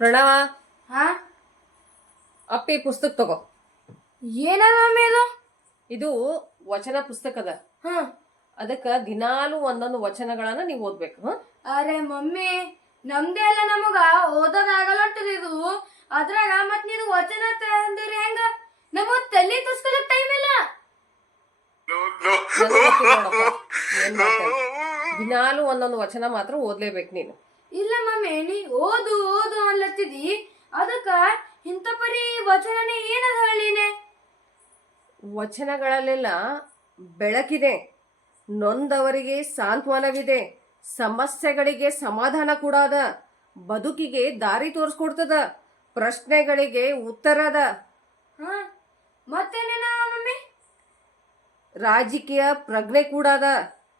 ಪ್ರಣವ, ಹಾ ಅಪ್ಪಿ ಪುಸ್ತಕ ತಗೋ. ಏನದ ಮಮ್ಮಿ ಇದು? ಇದು ವಚನ ಪುಸ್ತಕದ. ಹ ಅದಕ್ಕ ದಿನಾಲು ಒಂದೊಂದು ವಚನಗಳನ್ನ ನೀವು ಓದ್ಬೇಕು. ಅರೆ ಮಮ್ಮಿ, ನಮ್ದೇ ಅಲ್ಲ ನಮಗ ಓದೋದಾಗಲ್ಲಂಟದ ಇದು. ಅದ್ರಾಗ ಮತ್ ನೀನು ವಚನ ಅಂದಿರಿ ಹೆಂಗ? ನಮಗ್ ತಲೆ ತುಸ್ಕೊಳಕ್ ಟೈಮ್ ಇಲ್ಲ. ನನಗ್ ಗೊತ್ತಿಲ್ಲ ನೋಡಪ್ಪ, ಏನ್ ಮಾಡ್ತೇನೆ. ದಿನಾಲು ಒಂದೊಂದು ವಚನ ಮಾತ್ರ ಓದ್ಲೇಬೇಕು ನೀನು. ಇಲ್ಲ ಮಮ್ಮಿ, ನೀ ಓದು ಓದು ಅನ್ಲತ್ತಿದಿ. ಅದಕ್ಕ ಇಂಥ ಪರಿ ವಚನನೇ ಏನದ ಹೇಳಿನೆ? ವಚನಗಳಲ್ಲೆಲ್ಲ ಬೆಳಕಿದೆ, ನೊಂದವರಿಗೆ ಸಾಂತ್ವನವಿದೆ, ಸಮಸ್ಯೆಗಳಿಗೆ ಸಮಾಧಾನ ಕೂಡ ಅದ, ಬದುಕಿಗೆ ದಾರಿ ತೋರಿಸ್ಕೊಡ್ತದ, ಪ್ರಶ್ನೆಗಳಿಗೆ ಉತ್ತರದ, ಹ ಮತ್ತೇನೇನ ಮಮ್ಮಿ? ರಾಜಕೀಯ ಪ್ರಜ್ಞೆ ಕೂಡ ಅದ,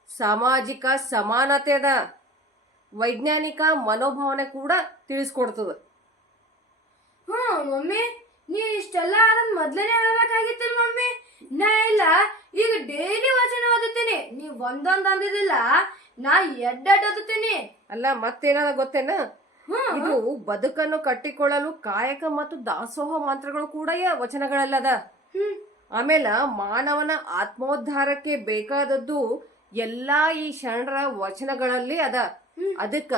ಸಾಮಾಜಿಕ ಸಮಾನತೆ ಅದ, ವೈಜ್ಞಾನಿಕ ಮನೋಭಾವನೆ ಕೂಡ ತಿಳಿಸ್ಕೊಡ್ತದ. ಮಮ್ಮಿ, ನೀ ಇಷ್ಟೆಲ್ಲ ಅದನ್ನ ಮೊದ್ಲನೇ ಹೇಳ್ಬೇಕಾಗಿತ್ತಿಲ್ಲ ಮಮ್ಮಿ. ನಾ ಇಲ್ಲ ಈಗ ಡೈಲಿ ವಚನ ಓದುತ್ತೀನಿ. ನೀವ್ ಒಂದೊಂದ್ ಅಂದಿದಿಲ್ಲ, ನಾ ಎಡ್ಡೆಡ್ ಓದುತ್ತೀನಿ. ಅಲ್ಲ ಮತ್ತೇನಾದ ಗೊತ್ತೇನ? ಇದು ಬದುಕನ್ನು ಕಟ್ಟಿಕೊಳ್ಳಲು ಕಾಯಕ ಮತ್ತು ದಾಸೋಹ ಮಂತ್ರಗಳು ಕೂಡ ವಚನಗಳಲ್ಲದ. ಆಮೇಲೆ ಮಾನವನ ಆತ್ಮೋದ್ಧಾರಕ್ಕೆ ಬೇಕಾದದ್ದು ಎಲ್ಲಾ ಈ ಶರಣರ ವಚನಗಳಲ್ಲಿ ಅದ. ಅದಕ್ಕ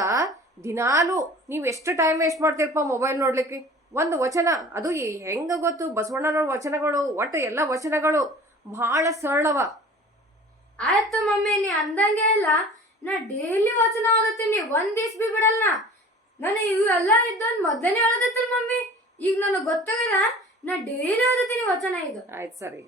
ದಿನಾಲು ನೀವ್ ಎಷ್ಟು ಟೈಮ್ ವೇಸ್ಟ್ ಮಾಡ್ತೀರಪ್ಪ ಮೊಬೈಲ್ ನೋಡ್ಲಿಕ್ಕೆ? ಒಂದು ವಚನ ಅದು ಹೆಂಗ ಗೊತ್ತು? ಬಸವಣ್ಣನವ್ರ ವಚನಗಳು, ಒಟ್ಟು ಎಲ್ಲ ವಚನಗಳು ಬಹಳ ಸರಳವ. ಆಯ್ತು ಮಮ್ಮಿ, ನೀ ಅಂದಂಗೆ ಇಲ್ಲ. ನಾ ಡೈಲಿ ವಚನ ಓದುತ್ತೀನಿ, ಒಂದ್ ದಿವ್ಸ ಬಿ ಬಿಡಲ್ಲ. ನಾನು ಇವೆಲ್ಲ ಇದ್ದೊಂದು ಮೊದ್ಲನೇ ಹೇಳದಿತ್ತಿಲ್ಲ ಮಮ್ಮಿ. ಈಗ ನನಗೆ ಗೊತ್ತಾಗದ, ನಾ ಡೈಲಿ ಓದುತ್ತೀನಿ ವಚನ ಈಗ. ಆಯ್ತು ಸರಿ.